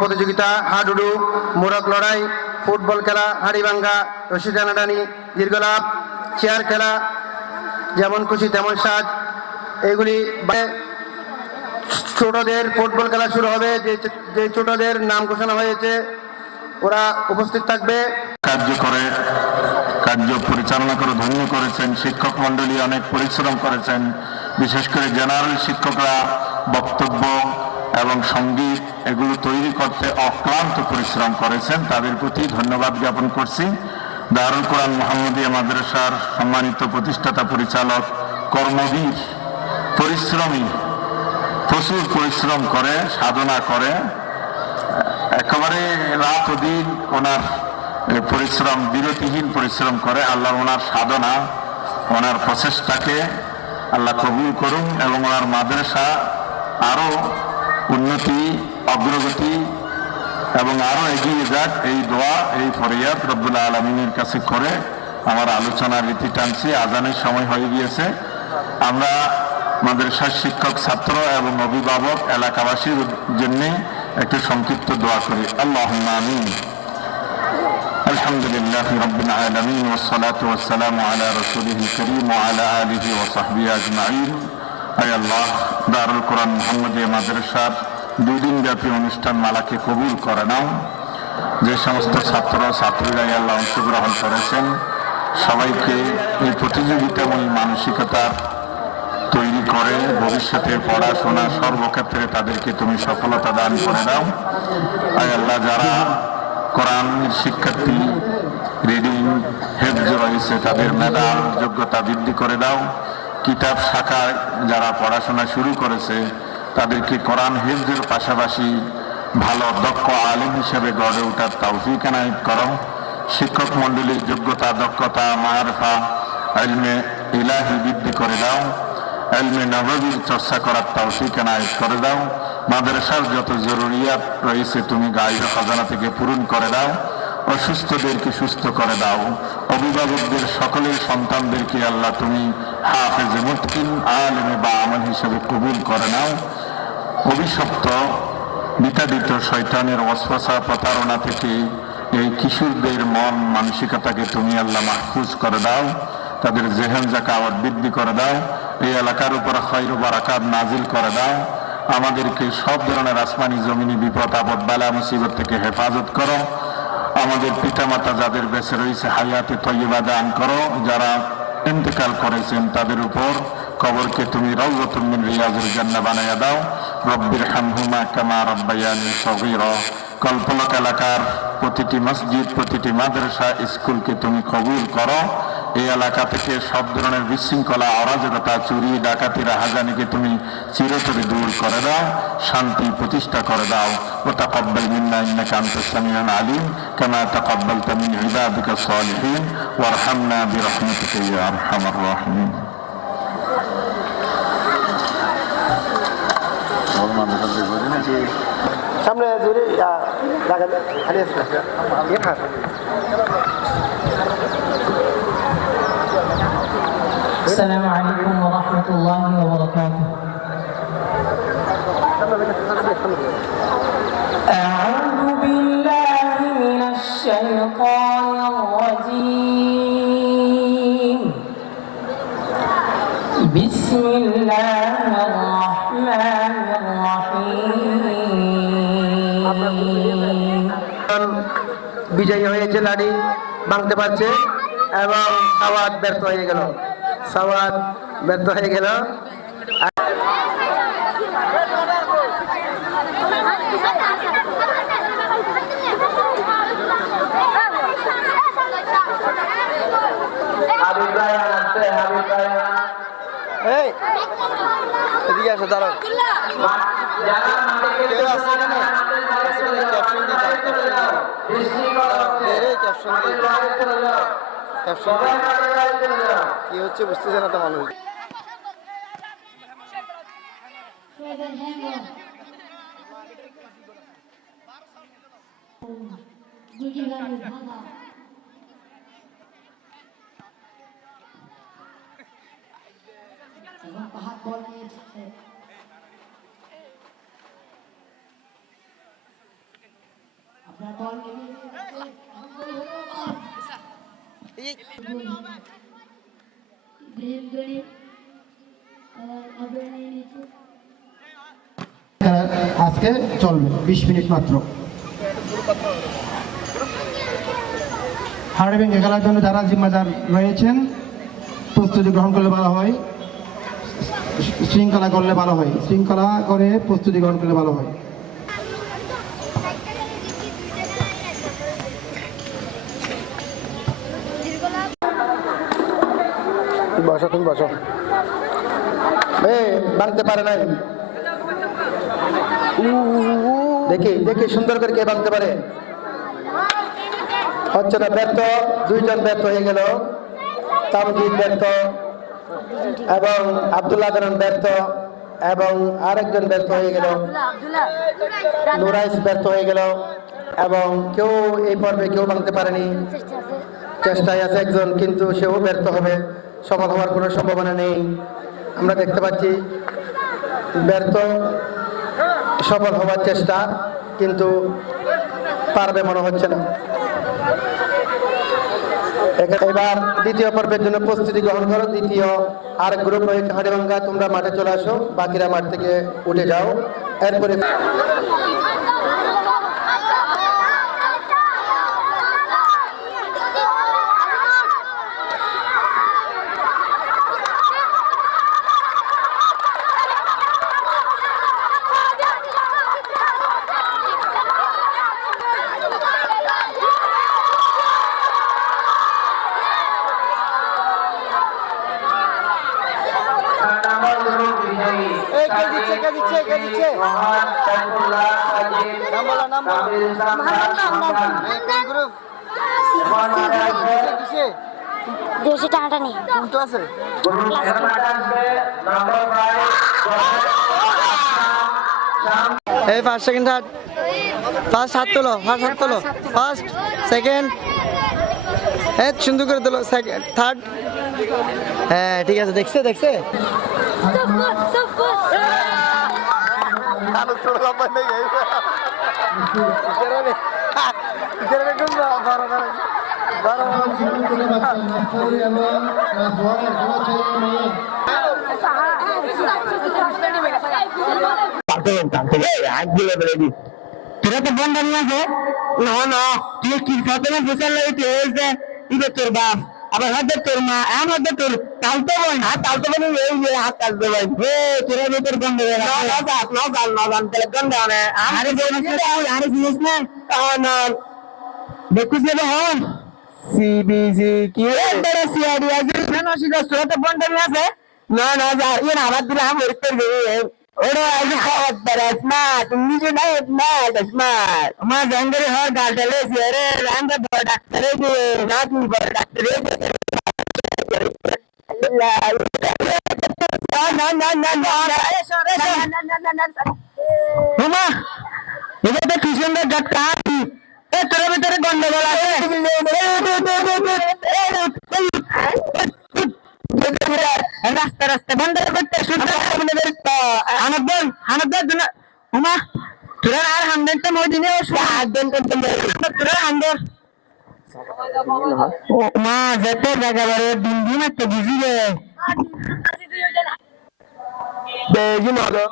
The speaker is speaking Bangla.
প্রতিযোগিতা, হাডুডু মোরক লড়াই, ফুটবল খেলা হাড়িভাঙ্গা রশি টানাটানি দীর্ঘলাভ চেয়ার খেলা, যেমন খুশি তেমন সাজ, এগুলি ছোটদের ফুটবল খেলা শুরু হবে, যে ছোটদের নাম ঘোষণা হয়েছে, ওরা উপস্থিত থাকবে। কার্য করে, কার্য পরিচালনা করে, ধন্য করেছেন শিক্ষক মন্ডলী অনেক পরিশ্রম করেছেন। বিশেষ করে জেনারেল শিক্ষকরা বক্তব্য এবং সংগীত এগুলো তৈরি করতে অক্লান্ত পরিশ্রম করেছেন। তাদের প্রতি ধন্যবাদ জ্ঞাপন করছি। দারুল কোরআন মোহাম্মদিয়া মাদ্রাসার সম্মানিত প্রতিষ্ঠাতা পরিচালক, কর্মবীর, পরিশ্রমী, প্রচুর পরিশ্রম করে, সাধনা করে। একেবারে রাত দিন ওনার পরিশ্রম, বিরতিহীন পরিশ্রম করে। আল্লাহ ওনার সাধনা, ওনার প্রচেষ্টাকে আল্লাহ কবুল করুন এবং ওনার মাদ্রাসা আরও উন্নতি অগ্রগতি এবং আরো এগিয়ে যাক এই দোয়া এই ফরিয়াদ রব্বুল্লাহ আলমিনের কাছে করে আমার আলোচনার রীতি টানছি আজানের সময় হয়ে গিয়েছে আমরা মাদ্রাসার শিক্ষক ছাত্র এবং অভিভাবক এলাকাবাসীর জন্য একটু সংক্ষিপ্ত দোয়া করি আল্লাহ আমিন الحمد لله رب العالمين والصلاة والسلام على رسوله الكريم وعلى آله وصحبه أجمعين আয় আল্লাহ, দারুল কোরআন মোহাম্মদিয়া মাদ্রাসার দুই দিন ব্যাপী অনুষ্ঠান মালাকে কবুল করে নাও। যে সমস্ত ছাত্র ছাত্রীরা আল্লাহ অংশগ্রহণ করেছেন, সবাইকে এই প্রতিযোগিতামূলক মানসিকতার তৈরি করে ভবিষ্যতে পড়াশোনা সর্বক্ষেত্রে তাদেরকে তুমি সফলতা দান করে দাও আয় আল্লাহ, যারা কোরআন শিক্ষার্থী রিডিং হেফজ রয়েছে, তাদের মেধা যোগ্যতা বৃদ্ধি করে দাও। কিতাব শাখায় যারা পড়াশোনা শুরু করেছে, তাদেরকে কোরআন হেফজের পাশাপাশি ভালো দক্ষ আলিম হিসেবে গড়ে ওঠার তৌফিক এনায়েত করো। শিক্ষক মণ্ডলীর যোগ্যতা, দক্ষতা মারফা আলমে ইলাহি বৃদ্ধি করে দাও। এলমে নববীর চর্চা করার তৌফিক এনায়েত করে দাও। মাদ্রাসার যত জরুরিয়াত রয়েছে, তুমি গায়ের খাজানা থেকে পূরণ করে দাও। অসুস্থদেরকে সুস্থ করে দাও। অভিভাবকদের সকলের সন্তানদেরকে আল্লাহ তুমি হাফেজে মুতকিন, আলেমে বা আমল হিসেবে কবুল করে নাও। অভিশপ্ত, বিতাড়িত শয়তানের অশ্বাসা প্রতারণা থেকে এই কিশোরদের মন মানসিকতাকে তুমি আল্লাহ মাহফুজ করে দাও। তাদের জেহেন জাকাওয়াত বৃদ্ধি করে দাও। এই এলাকার উপর খৈর বারাকাত নাজিল করে দাও। আমাদেরকে সব ধরনের আসমানি জমিনি বিপদ, আপদ, বালা, মুসিবত থেকে হেফাজত করো। আমাদের পিতামাতা যাদের বেঁচে রয়েছে, হায়াতে তৈবা দান করো। যারা ইন্তেকাল করেছেন, তাদের উপর কবরকে তুমি রৌতুমিন মিন রিয়াজুল বানাইয়া বানায়া দাও। রব্বির হামহুমা কামা রব্বাইয়ানি সবির কল্পলক এলাকার প্রতিটি মসজিদ, প্রতিটি মাদ্রাসা, স্কুলকে তুমি কবুল করো। এই এলাকা থেকে সব ধরনের বিশৃঙ্খলা, অরাজকতা, চুরি ডাকাতি হাজানিকে তুমি চিরতরে দূর করে দাও, শান্তি প্রতিষ্ঠা করে দাও। ও তাকাব্বাল মিন্না ইন্নাকা আনতাস সামিউল আলিম, কামা তাকাব্বালতা মিন ইবাদিকা সালিহিন, ওয়ারহামনা বিরহমাতিকা আরহামার রাহিমিন। সামনে জুড়ে খালি আছে হ্যাঁ السلام عليكم ورحمة الله وبركاته أعوذ بالله من الشيطان الرجيم بسم الله الرحمن الرحيم বিজয়ী হয়েছে লাড়ি ভাঙতে পারছে এবং সাওয়াদ ব্যর্থ হয়ে গেল সাওয়াদ ব্যর্থ হয়ে গেল এদিকে আসো দাঁড়াও কেউ আছে এখানে ক্যাপশন দিতে ক্যাপশন ক্যাপশন। কি হচ্ছে বুঝতেছে না তো মানুষ? হাত বল নিয়ে এসেছে বল গ্রিন গ্রিন অগ্রণী নিচে খেলা আজকে চলবে, বিশ মিনিট মাত্র। হাড় ভেঙে খেলার জন্য যারা জিম্মাদার রয়েছেন, প্রস্তুতি গ্রহণ করলে ভালো হয়, শৃঙ্খলা করলে ভালো হয়, শৃঙ্খলা করে প্রস্তুতি গ্রহণ করলে ভালো হয়। বসো, তুমি বসো। এ পারে নাই। দেখি দেখি, সুন্দর করে কে ভাঙতে পারে। হচ্ছে না, ব্যর্থ। দুইজন ব্যর্থ হয়ে গেল। তামজিদ ব্যর্থ। এবং আব্দুল্লাহ খান ব্যর্থ। এবং আরেকজন ব্যর্থ হয়ে গেল। নুরাইস ব্যর্থ হয়ে গেল। এবং কেউ এই পর্বে কেউ ভাঙতে পারেনি। চেষ্টায় আছে একজন, কিন্তু সেও ব্যর্থ হবে। সফল হওয়ার কোনো সম্ভাবনা নেই। আমরা দেখতে পাচ্ছি ব্যর্থ, সফল হওয়ার চেষ্টা, কিন্তু পারবে মনে হচ্ছে না। এবার দ্বিতীয় পর্বের জন্য প্রস্তুতি গ্রহণ করো। দ্বিতীয় আর গ্রুপ রয়েছে হাড়িভাঙ্গা তোমরা মাঠে চলে আসো। বাকিরা মাঠ থেকে উঠে যাও। এরপরে দেশি টাকাটা নেই এই ফার্স্ট সেকেন্ড থার্ড ফার্স্ট হাত তোলো ফার্স্ট হাত তোলো। ফার্স্ট সেকেন্ড হ্যাঁ সুন্দর করে তোলো সেকেন্ড থার্ড হ্যাঁ ঠিক আছে দেখছে দেখছে। তোরা তো বন্ধ নিয়ে আছে না না তুই কি সাথে না বসে লাগছে হয়েছে ইবে তোর বাপ আবার হাতে তোর মা আমার তোর তালতো বোন হ্যাঁ তালতো বোন এই যে হাত তালতো বোন হে তোরা ভিতর গন্ধ না না যাস না যান না যান তাহলে গন্ধ আনে আরে বলিস না আরে জিনিস না? না। দেখুস না হন সিবিসি কি বড় সিআইডি আছে না সিধা তোরা তো বন্ধ নিয়ে আছে? না না যা ইয়ে না আবার দিলে আমার উত্তর দেবে ওরা আজ খাওয়ার পারে স্মার্ট। তুমি যে নাই স্মার্ট স্মার্ট। আমার জঙ্গলে হর গালটা লেছি আরে রান্না বড় ডাক্তার যে না তুমি বড় ডাক্তার মামা এটা তো কি সুন্দর ঝটকা এ তোর ভিতরে গন্ডগোল আছে। রাস্তা রাস্তা বন্ধ করতে হানব্বন হানব্বন উমা তোরা আর হান্ড্রেডটা মদিনে তোরা হান্ড্রেড মা যেতে জায়গা বারে দিন দিন একটা বুঝি রে। বেজি মজা